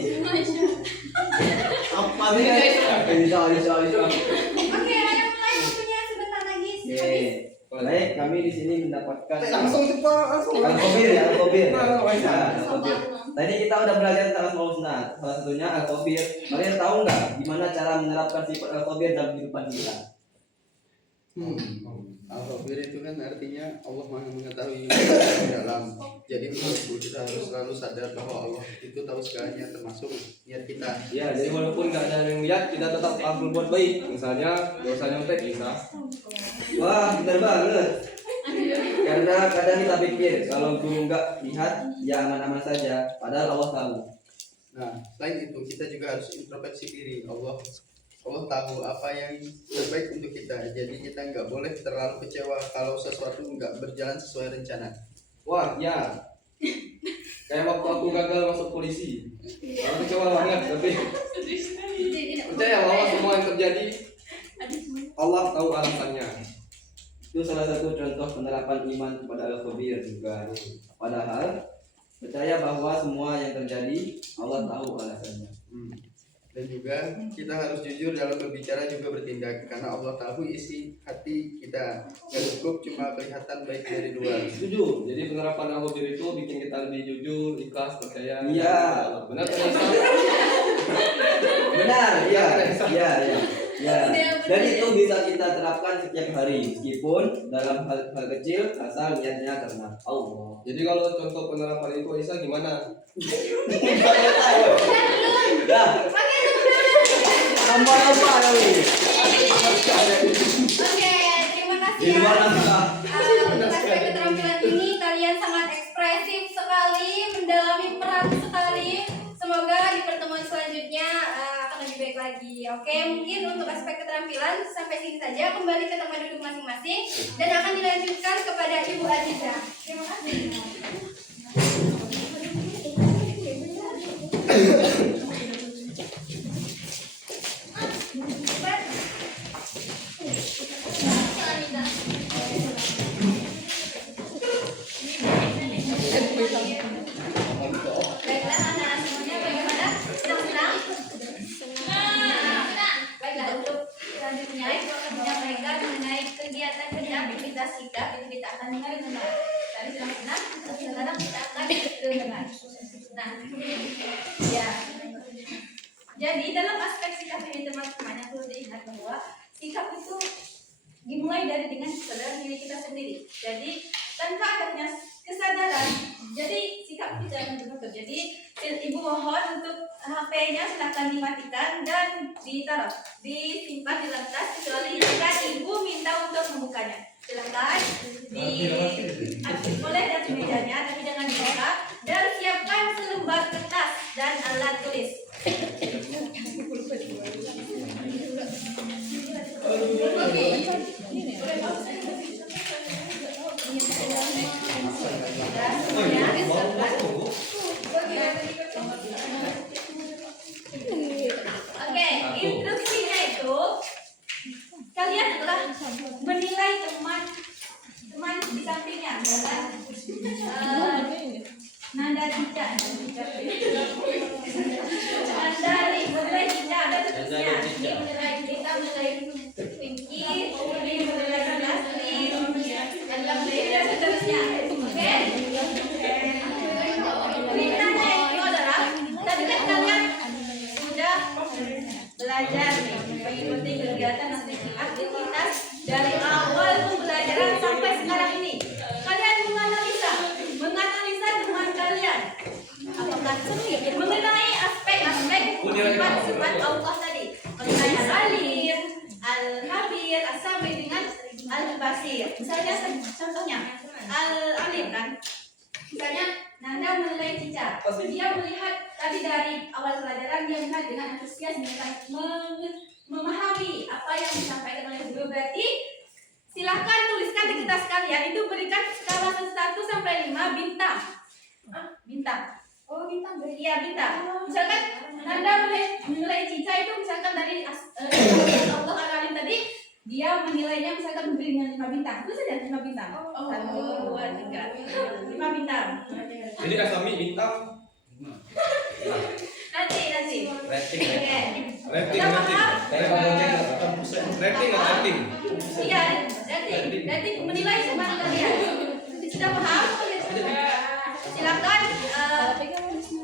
Apa nih? Aisyah. Oke, ayo mulai waktunya sebentar lagi. Habis. Baik, kami di sini mendapatkan Langsung cepat, langsung. Al-Kobir ya, Al-Kobir. Aisyah. Al-Kobir. Tadi kita udah belajar tentang Asmaul Husna. Salah satunya Al-Kobir. Kalian tahu nggak gimana cara menerapkan sifat Al-Kobir dalam kehidupan kita? Al-Khabir itu kan artinya Allah Maha mengetahui di dalam. Jadi menurutku kita harus selalu sadar bahwa Allah itu tahu segalanya termasuk niat kita. Ya, jadi walaupun nggak ada yang lihat, kita tetap harus berbuat baik. Misalnya, dosa nyontek bisa. Wah, benar banget. Karena kadang kita pikir kalau guru nggak lihat, ya aman-aman saja. Padahal Allah tahu. Nah, selain itu kita juga harus introspeksi diri. Allah tahu apa yang terbaik untuk kita. Jadi kita nggak boleh terlalu kecewa kalau sesuatu nggak berjalan sesuai rencana. Wah, ya. Kayak waktu aku gagal masuk polisi. Aku kecewa banget, tapi percaya bahwa semua yang terjadi Allah tahu alasannya. Itu salah satu contoh penerapan iman kepada Al-Khabir juga. Padahal percaya bahwa semua yang terjadi Allah tahu alasannya. Dan juga kita harus jujur dalam berbicara juga bertindak karena Allah tahu isi hati kita. Gak cukup cuma kelihatan baik dari luar. Setuju. Jadi penerapan Al-Khabir itu bikin kita lebih jujur, ikhlas, percaya. Iya. Benar kan Aisyah? Benar, iya. Dan itu bisa kita terapkan setiap hari meskipun dalam hal kecil asal niatnya karena Allah. Jadi kalau contoh penerapan itu Aisyah gimana? Nah, Nambah kali. Oke, terima kasih Di ya. luar naskah. Untuk aspek keterampilan ini kalian sangat ekspresif sekali, mendalami peran sekali. Semoga di pertemuan selanjutnya akan lebih baik lagi. Oke, mungkin untuk aspek keterampilan sampai sini saja. Kembali ke tempat duduk masing-masing dan akan dilanjutkan kepada Ibu Aziza. Terima kasih. Baiklah anak-anak semuanya, bagaimana? Senang-senang? Senang. Baiklah, untuk selanjutnya Ibu akan menyampaikan mengenai kegiatan dan aktivitas kita. Jadi kita akan dengar dengan tadi senang-senang, sekarang kita akan dengar. Nah, ya. Jadi dalam aspek sikap ini teman-teman yang perlu diingat bahwa sikap itu dimulai dari dengan kesadaran diri kita sendiri. Jadi tanpa adanya kesadaran, jadi sikap kita akan berubah. Jadi Ibu mohon untuk HP-nya silahkan dimatikan dan ditaruh, disimpan di lantas kecuali jika Ibu minta untuk membukanya. Silahkan boleh dari mejanya, tapi jangan dibuka. Dan siapkan selembar kertas dan alat tulis. Oke, instruksinya itu kalian adalah menilai teman di sampingnya adalah Nanda Cica. Andari menilai Cica ada terusnya. Ini menilai kita, menilai Pinky, ini menilai Lastri, dan Lamri dan seterusnya. Oke? Perintahnya itu adalah tadi kan kalian sudah belajar nih mengikuti kegiatan aktivitas dari awal pembelajaran sampai sekarang ini. Kalian menganalisa teman kalian. Apakah mengenai aspek-aspek sifat Allah tadi, mengenai Al-Alim, Al-Khabir, As-Sami dengan Al-Basir. Misalnya contohnya Al-Alim kan. Misalnya Nanda menilai Cica. Dia melihat tadi dari awal pelajaran dia melihat dengan antusias memahami apa yang disampaikan oleh guru. Berarti silahkan tuliskan di kertas kalian itu berikan skala 1 sampai 5 bintang. Bintang. Oh bintang. Iya bintang. Misalkan Nanda menilai Cica itu misalkan dari Allah Al-Alim tadi dia menilainya misalkan memberi dengan 5 bintang. Itu saja 5 bintang. 1, 2, 3. 5 bintang. Jadi Asami bintang. Nanti. Rating. Oke. Rating. Rating. Iya, rating menilai teman kalian. Sudah paham? Silakan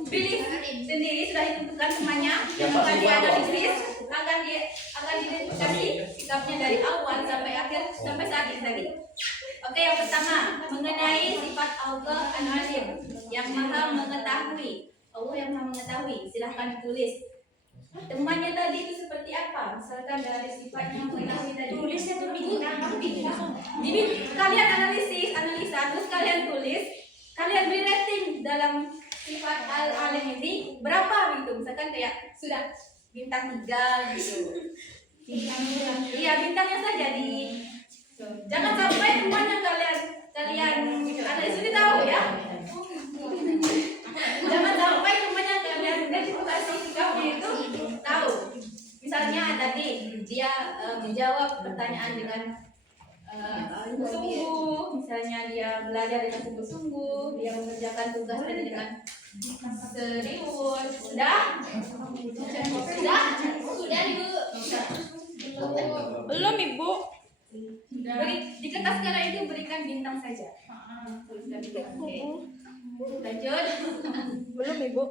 pilih sendiri, sudah ditentukan semuanya. Akan dianalisis, akan diidentifikasi sikapnya dari awal sampai akhir sampai saat ini tadi. Oke, yang pertama mengenai sifat Allah Al-Alim yang Maha Mengetahui. Allah yang Maha Mengetahui. Silahkan ditulis. Temannya tadi itu seperti apa? Misalkan dari sifatnya mengetahui tadi. Tulisnya tuh Jadi kalian analisa, terus kalian tulis. Kalian beri rating dalam sifat Al-Alim ini berapa gitu. Misalkan kayak sudah bintang 3 gitu. Iya, bintangnya saja di. Jangan sampai teman yang kalian analis ini tahu ya. Jangan sampai teman yang kalian identifikasi sikapnya itu tahu. Misalnya tadi dia menjawab pertanyaan dengan sungguh-sungguh, misalnya dia belajar dengan sungguh-sungguh, dia mengerjakan tugas tadi dengan serius. Sudah Ibu. Belum Ibu. Di kertas skala itu berikan bintang saja. Oke. Lanjut. Belum Ibu.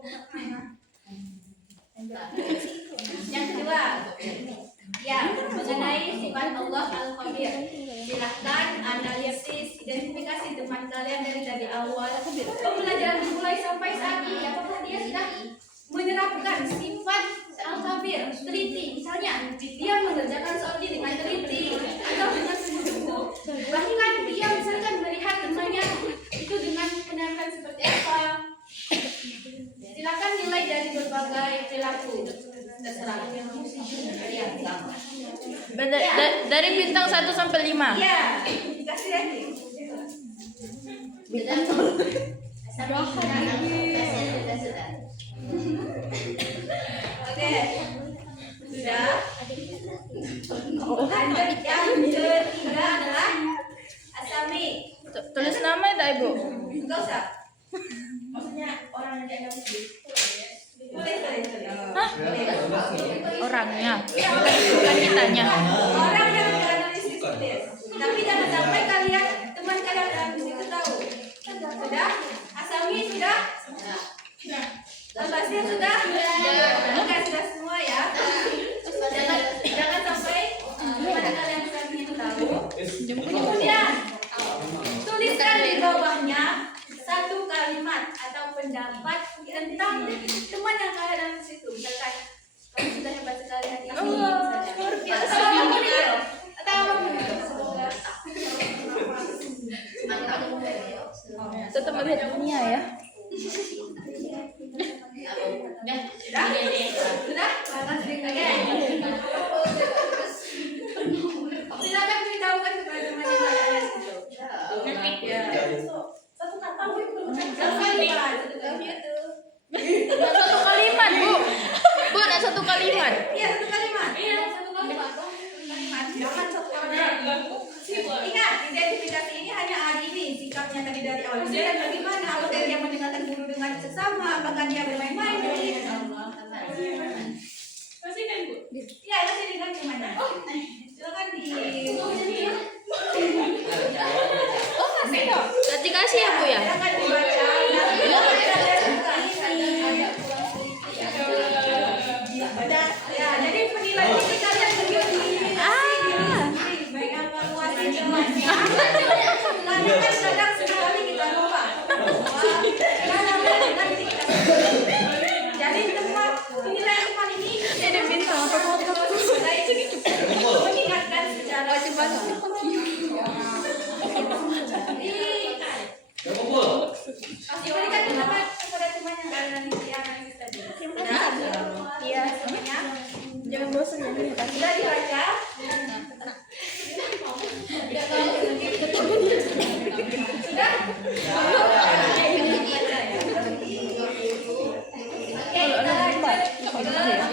Yang kedua, ya mengenai sifat Allah Al-Khabir. Silahkan analisis, identifikasi teman kalian dari awal pembelajaran dimulai sampai saat ini. Apakah dia sudah menerapkan sifat al-khabir, teliti. Misalnya, dia mengerjakan soal ini dengan teliti atau dengan sungguh-sungguh. Bahkan dia misalkan melihat temannya itu dengan penampilan seperti apa. Silakan nilai dari berbagai perilaku. Terserah. Dari bintang 1 sampai 5. Iya, dikasih lagi. Oke, sudah. Lanjut yang ketiga adalah Asami. Tulis nama tak Ibu? Enggak usah. Maksudnya orang yang dianggap muslim. Boleh. Hah? Orangnya. Bukan kitanya. Orang yang analisis tulis. Tapi jangan sampai kalian teman kalian dalam itu tahu. Sudah? Asami sudah? Al-Basir sudah? Oke, sudah semua ya. Jangan sampai teman kalian itu tahu. Kemudian tuliskan di bawahnya satu kalimat atau pendapat tentang teman yang kalian dalam situ. Misalkan kamu sudah hebat sekali hari ini. Luar biasa. Atau apapun itu. Tetap melihat dunia ya. Sudah? Oke. Silakan beritahukan kepada teman yang kalian ada di situ. Satu kata Bu. Satu kalimat. Satu kalimat, Bu. Bu, ada satu kalimat. Iya, satu kalimat. Jangan satu kalimat. Ingat, identifikasi ini hanya hari ini. Sikapnya tadi dari awal. Kemudian bagaimana? Apakah dia mendengarkan guru dengan sesama? Apakah dia bermain-main? Masih kan Bu? Iya, masih dengan gimana? Silakan di. Oh, kasih dong. Kasih ya, Bu ya? Silakan dibaca. Ya, jadi penilaian ini kalian berdiri. Baik evaluasi jalannya. Karena kan kadang sekali kita lupa. Jadi tempat penilaian teman ini ada bintang atau mengingatkan secara cepat. Kasih berikan pendapat kepada teman yang analisis tadi. Iya, semuanya. Jangan bosan ya. Sudah dibaca. Sudah? Oke, kita lanjut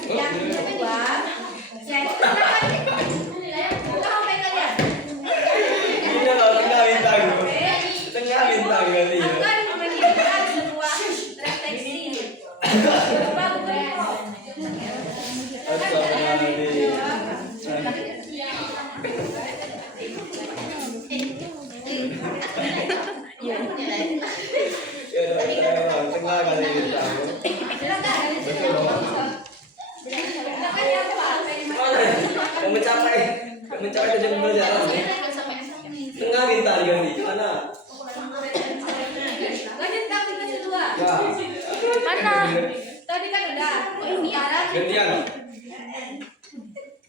ke yang kedua. Jadi, silakan. Buka HP kalian. Tengah bintang ganti. Akan menunjukkan sebuah refleksi. Coba Google tengah kali bintang. silakan yang Mencapai tujuan berjalan. Tengah bintang ganti. Mana? lanjut ke aktivitas kedua. Ya. Mana? Tadi kan udah. Sekarang Gantian.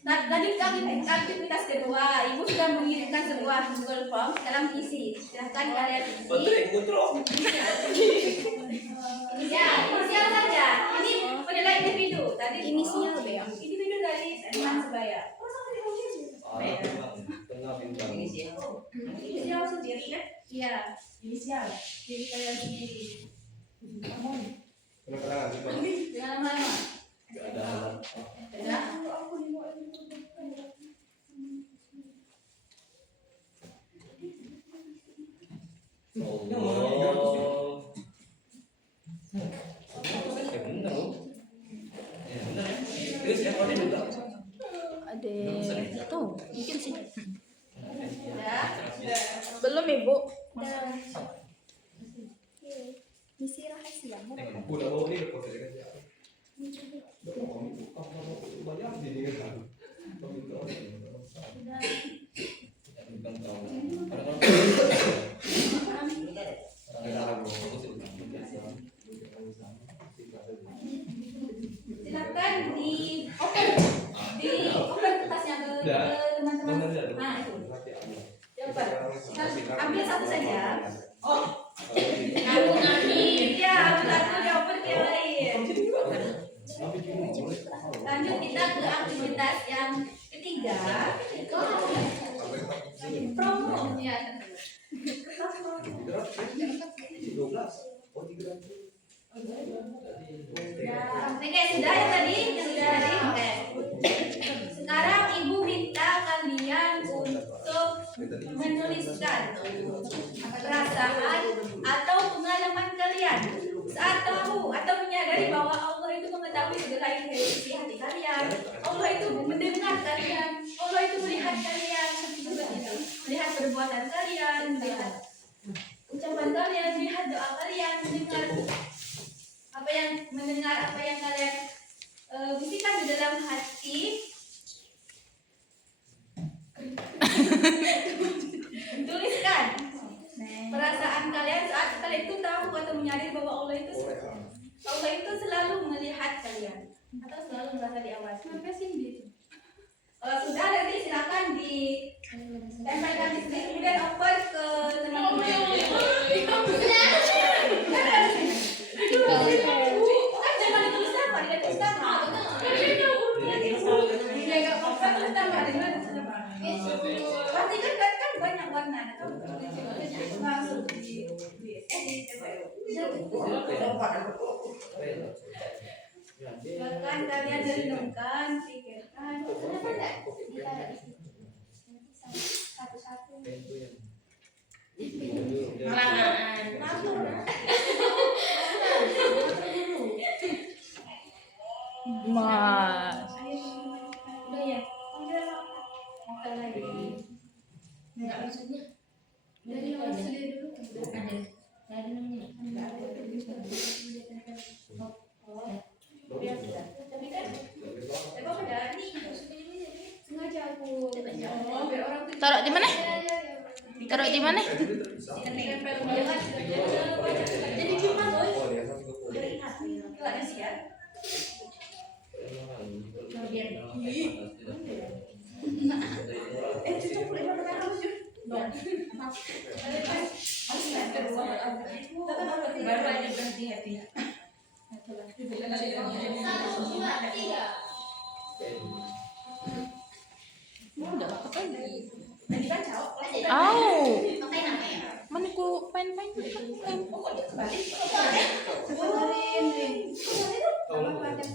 lanjut ke aktivitas kedua. Ibu sudah mengirimkan sebuah Google Form dalam isi. Silahkan kalian isi. Baterai kontrol. Ya, inisial saja. Ini penilaian individu. Tadi inisial ya. Individu dari teman sebaya. Tengah bintang. Inisial sendiri kan? Iya. Inisial. Diri kalian sendiri. Kenapa Jangan lama-lama. Gak ada. Ya. Oh. Bener loh. Ya bener ya. Terus ya kalau juga. Ada tuh, mungkin sih. Sudah. Belum, Ibu. Misi rahasia. Udah bawa ini ke kota kan ya. Udah bawa ini. Banyak di sini kan. Silakan teman-teman. Nah, itu. Coba. Ambil satu saja. Oh. Ya, aku jawab yang lain. Lanjut kita ke aktivitas yang ketiga. Promo. Ya. Oke, sudah ya tadi? Sudah tadi? Oke. Sekarang ibu minta kalian untuk menuliskan perasaan atau pengalaman kalian saat tahu atau menyadari bahwa Allah itu mengetahui segala isi hati kalian. Allah itu mendengar kalian. Allah itu melihat kalian. Seperti itu. Melihat perbuatan kalian, melihat ucapan kalian, melihat doa kalian, mendengar apa yang kalian bisikan di dalam hati. Tuliskan perasaan kalian saat kalian itu tahu atau menyadari bahwa Allah itu selalu melihat kalian atau selalu merasa diawasi. Kalau sudah nanti silakan ditempelkan di sini, kemudian open ke teman-teman. Kan jangan ditulis apa, ditulis apa. Ya nggak apa-apa, tulis nama di mana. Pasti kan banyak warna, kan langsung di bahkan kalian renungkan, pikirkan. Kenapa enggak satu-satu? Mas. Udah ya? Oke lagi. Enggak maksudnya. Dari awal sendiri dulu. Ada. Ada namanya. Enggak ada. Tapi kan emang ada nih sengaja aku biar orang tuh Taruh di mana? Taruh di mana? jadi cuma udah ingat kalau ada siap biar cukup boleh makan harus baru aja berhenti hati. Mana ku pen-pen?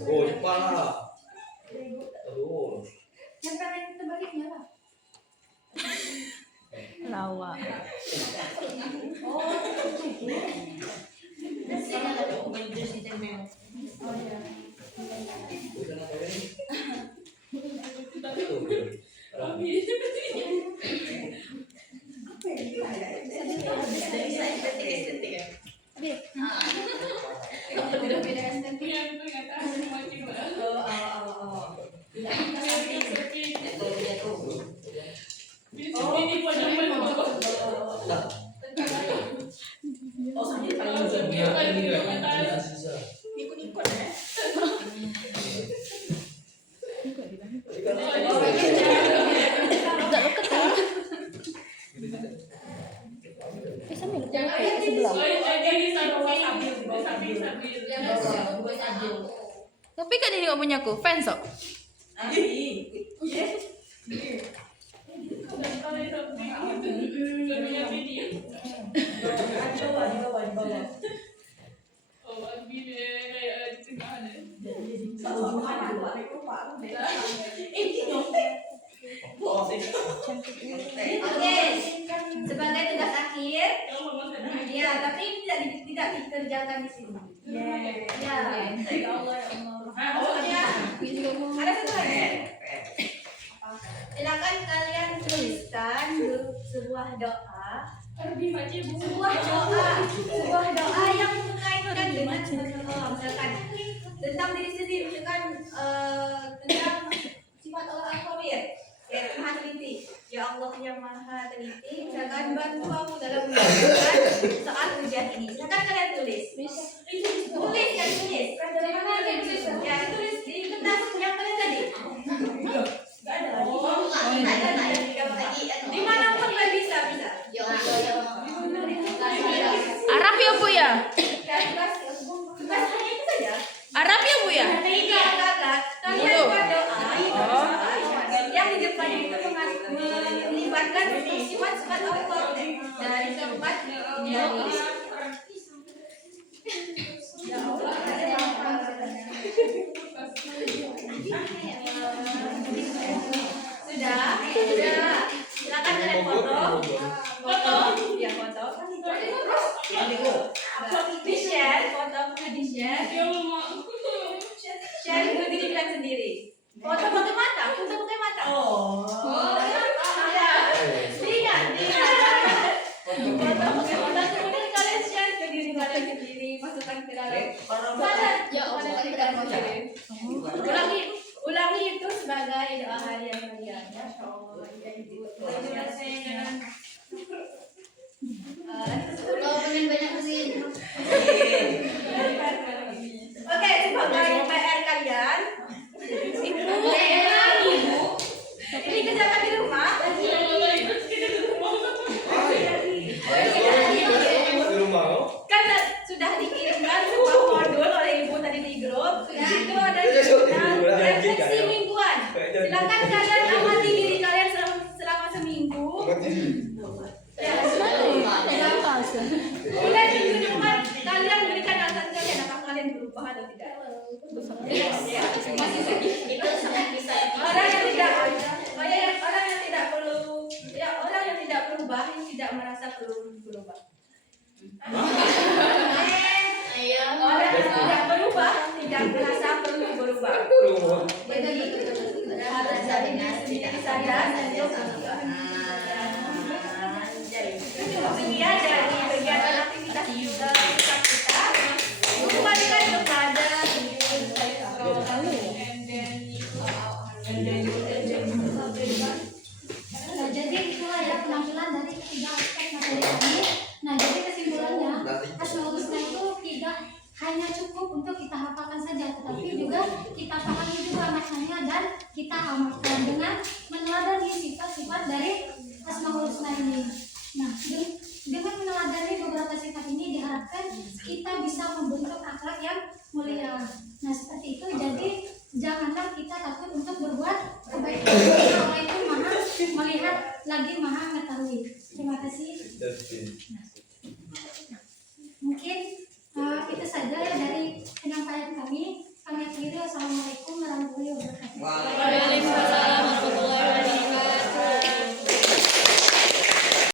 Oh, kepala. Aduh. Lawa. Tapi kan ini gak punya aku, fans kok. Oke, sebagai tugas akhir, ya, tapi ini tidak dikerjakan di sini. Ya, ya Allah. Ada satu lagi. Silakan kalian tuliskan sebuah doa yang mengaitkan dengan Allah, misalkan tentang diri sendiri, misalkan tentang sifat Allah Al-Khabir, ya Maha Teliti. Ya Allah yang Maha Teliti, misalkan bantu aku dalam menjalankan soal ujian ini. Silakan kalian tulis. Tulis. Ya, ditulis di kertas yang kalian tadi. Enggak ada lagi. Dimanapun gue bisa. Arab ya Bu ya? Bukan hanya itu saja. Arab ya Bu ya? Enggak. Kalian buat doa yang di depannya itu melibatkan sifat-sifat Allah. Dari keempat sudah. Silakan kalian foto. Ya foto. Di share, fotonya di share. Share itu diri kalian sendiri. Foto pakai mata, foto pakai mata. Ya. Lihat. Foto pakai mata, kemudian kalian share ke diri kalian sendiri, masukkan ke dalam. Ya Allah, ulangi itu sebagai doa harian kalian. Masya Allah. Oke, sebagai PR kalian. Ini kerjakan di rumah. Kan sudah dikirimkan sebuah modul oleh ibu tadi di grup. Itu ada refleksi mingguan. Silakan kalian amati diri kalian selama seminggu. Ya, kemudian minggu depan kalian berikan alasan kalian apakah kalian berubah atau tidak. Orang yang tidak berubah tidak merasa perlu berubah. Orang yang tidak berubah tidak merasa perlu berubah. Jadi saya kemudian dari kegiatan aktivitas kita kembalikan kepada Nah, jadi itulah ya penampilan dari ketiga aspek materi kami. Nah, jadi kesimpulannya, Asmaul Husna itu tidak hanya cukup untuk kita hafalkan saja, tetapi juga kita pahami juga maknanya dan kita amalkan dengan meneladani sifat-sifat dari Asmaul Husna ini. Nah, dengan meneladani beberapa sifat ini diharapkan kita bisa membentuk akhlak yang mulia. Nah, seperti itu. Jadi janganlah kita takut untuk berbuat kebaikan. Allah itu maha melihat lagi maha mengetahui. Terima kasih.